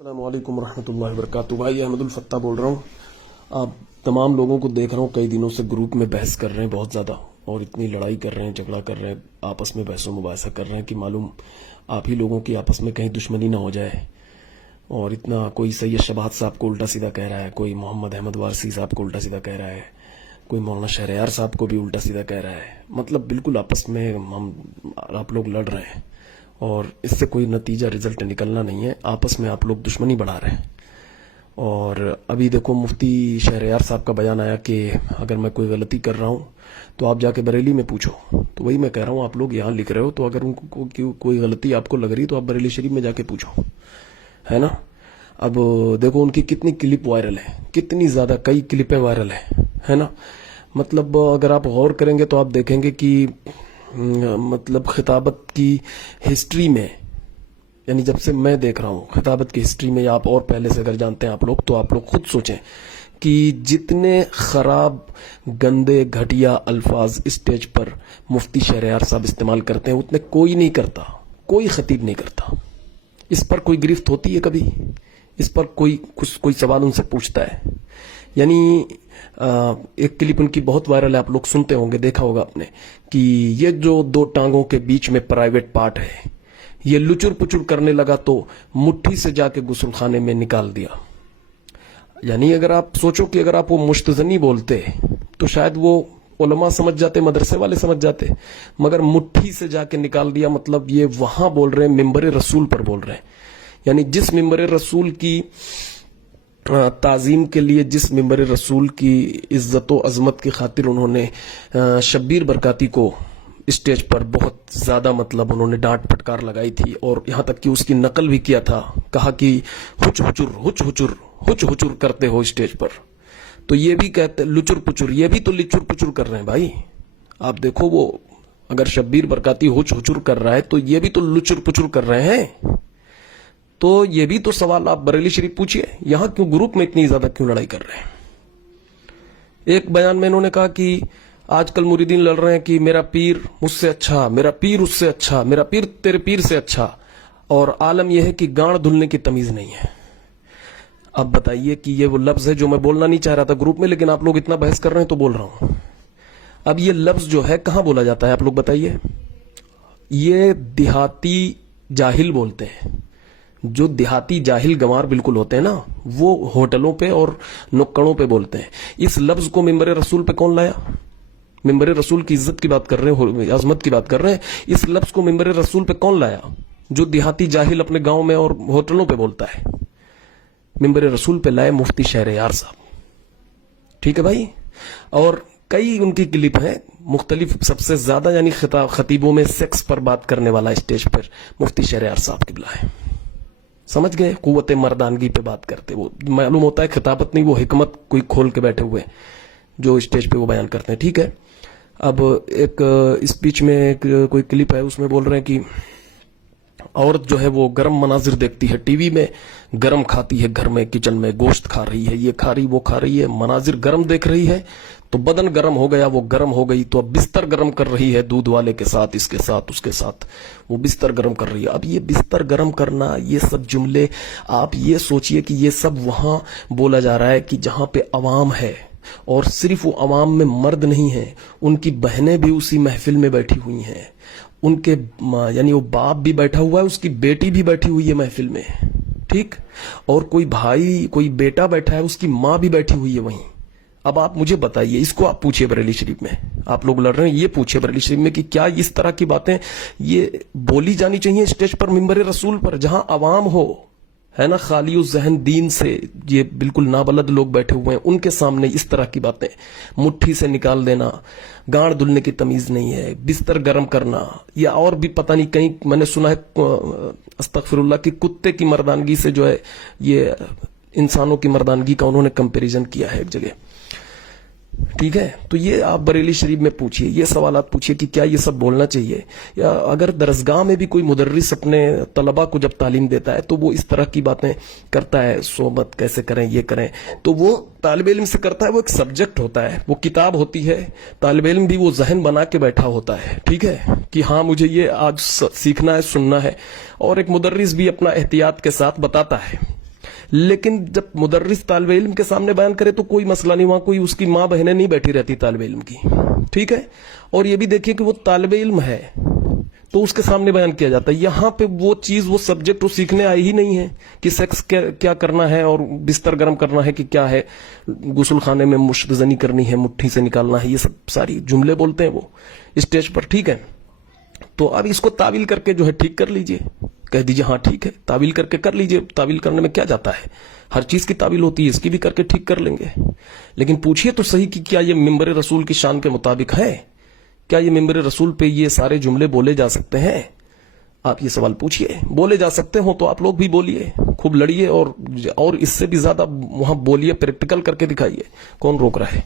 السلام علیکم ورحمۃ اللہ وبرکاتہ۔ بھائی احمد الفتح بول رہا ہوں۔ آپ تمام لوگوں کو دیکھ رہا ہوں کئی دنوں سے گروپ میں بحث کر رہے ہیں بہت زیادہ، اور اتنی لڑائی کر رہے ہیں، جھگڑا کر رہے ہیں، آپس میں بحث و مباحثہ کر رہے ہیں کہ معلوم آپ ہی لوگوں کی آپس میں کہیں دشمنی نہ ہو جائے۔ اور اتنا کوئی سید شبات صاحب کو الٹا سیدھا کہہ رہا ہے، کوئی محمد احمد وارسی صاحب کو الٹا سیدھا کہہ رہا ہے، کوئی مولانا شہریار صاحب کو بھی الٹا سیدھا کہہ رہا ہے۔ مطلب بالکل آپس میں آپ لوگ لڑ رہے ہیں، اور اس سے کوئی نتیجہ رزلٹ نکلنا نہیں ہے، آپس میں آپ لوگ دشمنی بڑھا رہے ہیں۔ اور ابھی دیکھو مفتی شہریار صاحب کا بیان آیا کہ اگر میں کوئی غلطی کر رہا ہوں تو آپ جا کے بریلی میں پوچھو۔ تو وہی میں کہہ رہا ہوں، آپ لوگ یہاں لکھ رہے ہو، تو اگر ان کو کوئی غلطی آپ کو لگ رہی تو آپ بریلی شریف میں جا کے پوچھو، ہے نا۔ اب دیکھو ان کی کتنی کلپ وائرل ہے، کتنی زیادہ، کئی کلپیں وائرل ہیں، ہے نا۔ مطلب اگر آپ غور کریں گے تو آپ دیکھیں گے کہ مطلب خطابت کی ہسٹری میں، یعنی جب سے میں دیکھ رہا ہوں خطابت کی ہسٹری میں، یا آپ اور پہلے سے اگر جانتے ہیں آپ لوگ، تو آپ لوگ خود سوچیں کہ جتنے خراب گندے گھٹیا الفاظ اسٹیج پر مفتی شہریار صاحب استعمال کرتے ہیں اتنے کوئی نہیں کرتا، کوئی خطیب نہیں کرتا۔ اس پر کوئی گرفت ہوتی ہے کبھی؟ اس پر کوئی سوال ان سے پوچھتا ہے؟ یعنی ایک کلپ ان کی بہت وائرل ہے، آپ لوگ سنتے ہوں گے، دیکھا ہوگا آپ نے، کہ یہ جو دو ٹانگوں کے بیچ میں پرائیویٹ پارٹ ہے، یہ لچر پچر کرنے لگا تو مٹھی سے جا کے غسل خانے میں نکال دیا۔ یعنی اگر آپ سوچو کہ اگر آپ وہ مشتزنی بولتے تو شاید وہ علماء سمجھ جاتے، مدرسے والے سمجھ جاتے، مگر مٹھی سے جا کے نکال دیا، مطلب یہ وہاں بول رہے ہیں، ممبر رسول پر بول رہے ہیں۔ یعنی جس ممبر رسول کی تعظیم کے لیے، جس ممبر رسول کی عزت و عظمت کی خاطر انہوں نے شبیر برکاتی کو اسٹیج پر بہت زیادہ مطلب انہوں نے ڈانٹ پھٹکار لگائی تھی، اور یہاں تک کہ اس کی نقل بھی کیا تھا، کہا کہ ہچ ہچر کرتے ہو اسٹیج پر، تو یہ بھی کہتے لچر پچر، یہ بھی تو لچر پچر کر رہے ہیں بھائی۔ آپ دیکھو وہ اگر شبیر برکاتی ہچ ہچر کر رہا ہے تو یہ بھی تو لچر پچر کر رہے ہیں۔ تو یہ بھی تو سوال آپ بریلی شریف پوچھئے، یہاں کیوں گروپ میں اتنی زیادہ کیوں لڑائی کر رہے ہیں؟ ایک بیان میں انہوں نے کہا کہ آج کل مریدین لڑ رہے ہیں کہ میرا پیر مجھ سے اچھا، میرا پیر اس سے اچھا، میرا پیر تیرے پیر سے اچھا، اور عالم یہ ہے کہ گانڈ دھلنے کی تمیز نہیں ہے۔ اب بتائیے کہ یہ وہ لفظ ہے جو میں بولنا نہیں چاہ رہا تھا گروپ میں، لیکن آپ لوگ اتنا بحث کر رہے ہیں تو بول رہا ہوں۔ اب یہ لفظ جو ہے کہاں بولا جاتا ہے آپ لوگ بتائیے؟ یہ دیہاتی جاہل بولتے ہیں، جو دیہاتی جاہل گنوار بالکل ہوتے ہیں نا، وہ ہوٹلوں پہ اور نکڑوں پہ بولتے ہیں۔ اس لفظ کو ممبر رسول پہ کون لایا؟ ممبر رسول کی عزت کی بات کر رہے ہیں، عظمت کی بات کر رہے ہیں، اس لفظ کو ممبر رسول پہ کون لایا؟ جو دیہاتی جاہل اپنے گاؤں میں اور ہوٹلوں پہ بولتا ہے، ممبر رسول پہ لائے مفتی شہریار صاحب، ٹھیک ہے بھائی۔ اور کئی ان کی کلپ ہیں مختلف، سب سے زیادہ یعنی خطیبوں میں سیکس پر بات کرنے والا اسٹیج پر مفتی شہریار صاحب قبلہ ہے۔ سمجھ گئے؟ قوت مردانگی پہ بات کرتے، وہ معلوم ہوتا ہے خطابت نہیں، وہ حکمت کوئی کھول کے بیٹھے ہوئے جو اسٹیج پہ وہ بیان کرتے ہیں، ٹھیک ہے۔ اب ایک اس بیچ میں کوئی کلپ ہے، اس میں بول رہے ہیں کہ عورت جو ہے وہ گرم مناظر دیکھتی ہے ٹی وی میں، گرم کھاتی ہے گھر میں کچن میں، گوشت کھا رہی ہے، یہ کھا رہی وہ کھا رہی ہے، مناظر گرم دیکھ رہی ہے تو بدن گرم ہو گیا، وہ گرم ہو گئی تو اب بستر گرم کر رہی ہے، دودھ والے کے ساتھ، اس کے ساتھ، اس کے ساتھ وہ بستر گرم کر رہی ہے۔ اب یہ بستر گرم کرنا، یہ سب جملے آپ یہ سوچئے کہ یہ سب وہاں بولا جا رہا ہے کہ جہاں پہ عوام ہے، اور صرف وہ عوام میں مرد نہیں ہیں، ان کی بہنیں بھی اسی محفل میں بیٹھی ہوئی ہیں، ان کے یعنی وہ باپ بھی بیٹھا ہوا ہے، اس کی بیٹی بھی بیٹھی ہوئی ہے محفل میں، ٹھیک، اور کوئی بھائی، کوئی بیٹا بیٹھا ہے، اس کی ماں بھی بیٹھی ہوئی ہے وہیں۔ اب آپ مجھے بتائیے، اس کو آپ پوچھئے بریلی شریف میں، آپ لوگ لڑ رہے ہیں، یہ پوچھئے بریلی شریف میں کہ کیا اس طرح کی باتیں یہ بولی جانی چاہیے اسٹیج پر ممبر رسول پر، جہاں عوام ہو، ہے نا، خالی الذہن دین سے، یہ بالکل نابلد لوگ بیٹھے ہوئے ہیں، ان کے سامنے اس طرح کی باتیں، مٹھی سے نکال دینا، گانڈ دھلنے کی تمیز نہیں ہے، بستر گرم کرنا، یا اور بھی پتہ نہیں، کہیں میں نے سنا ہے استغفر اللہ کہ کتے کی مردانگی سے جو ہے یہ انسانوں کی مردانگی کا انہوں نے کمپیریزن کیا ہے ایک جگہ، ٹھیک ہے۔ تو یہ آپ بریلی شریف میں پوچھئے، یہ سوالات پوچھئے کہ کیا یہ سب بولنا چاہیے، یا اگر درسگاہ میں بھی کوئی مدرس اپنے طلباء کو جب تعلیم دیتا ہے تو وہ اس طرح کی باتیں کرتا ہے، صحبت کیسے کریں، یہ کریں، تو وہ طالب علم سے کرتا ہے، وہ ایک سبجیکٹ ہوتا ہے، وہ کتاب ہوتی ہے، طالب علم بھی وہ ذہن بنا کے بیٹھا ہوتا ہے، ٹھیک ہے، کہ ہاں مجھے یہ آج سیکھنا ہے، سننا ہے، اور ایک مدرس بھی اپنا احتیاط کے ساتھ بتاتا ہے لیکن جب مدرس طالب علم کے سامنے بیان کرے تو کوئی مسئلہ نہیں, وہاں کوئی اس کی ماں بہنیں نہیں بیٹھی رہتی طالب علم کی, ٹھیک ہے. اور یہ بھی دیکھیے کہ وہ طالب علم ہے تو اس کے سامنے بیان کیا جاتا ہے. یہاں پہ وہ چیز, وہ سبجیکٹ وہ سیکھنے آئی ہی نہیں ہے کہ سیکس کیا کرنا ہے اور بستر گرم کرنا ہے کہ کیا ہے, غسل خانے میں مشت زنی کرنی ہے, مٹھی سے نکالنا ہے, یہ سب ساری جملے بولتے ہیں وہ اسٹیج پر, ٹھیک ہے. تو اب اس کو تعویل کر کے جو ہے ٹھیک کر لیجئے, کہہ دیجئے ہاں ٹھیک ہے, تعویل کر کے کر لیجئے. تعویل کرنے میں کیا جاتا ہے, ہر چیز کی تعویل ہوتی ہے, اس کی بھی کر کے ٹھیک کر لیں گے. لیکن پوچھئے تو صحیح کہ کیا یہ منبر رسول کی شان کے مطابق ہے, کیا یہ منبر رسول پہ یہ سارے جملے بولے جا سکتے ہیں؟ آپ یہ سوال پوچھئے. بولے جا سکتے ہوں تو آپ لوگ بھی بولیے, خوب لڑیے, اور اس سے بھی زیادہ وہاں بولیے, پریکٹیکل کر کے دکھائیے, کون روک رہا ہے؟